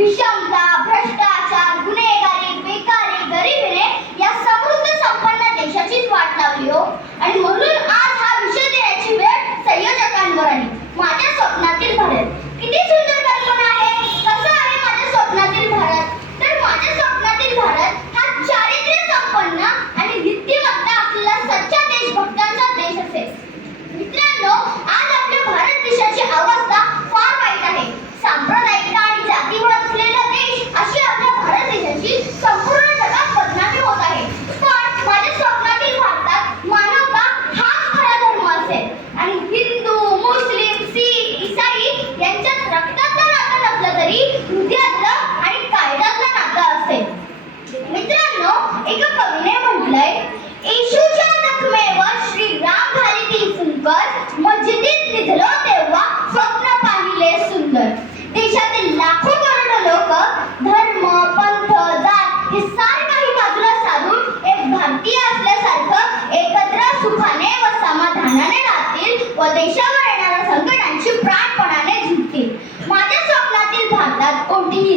Bichão! देशावर येणाऱ्या संकटांची प्राणपणाने झुकतील माझ्या स्वप्नातील भारतात कोणतीही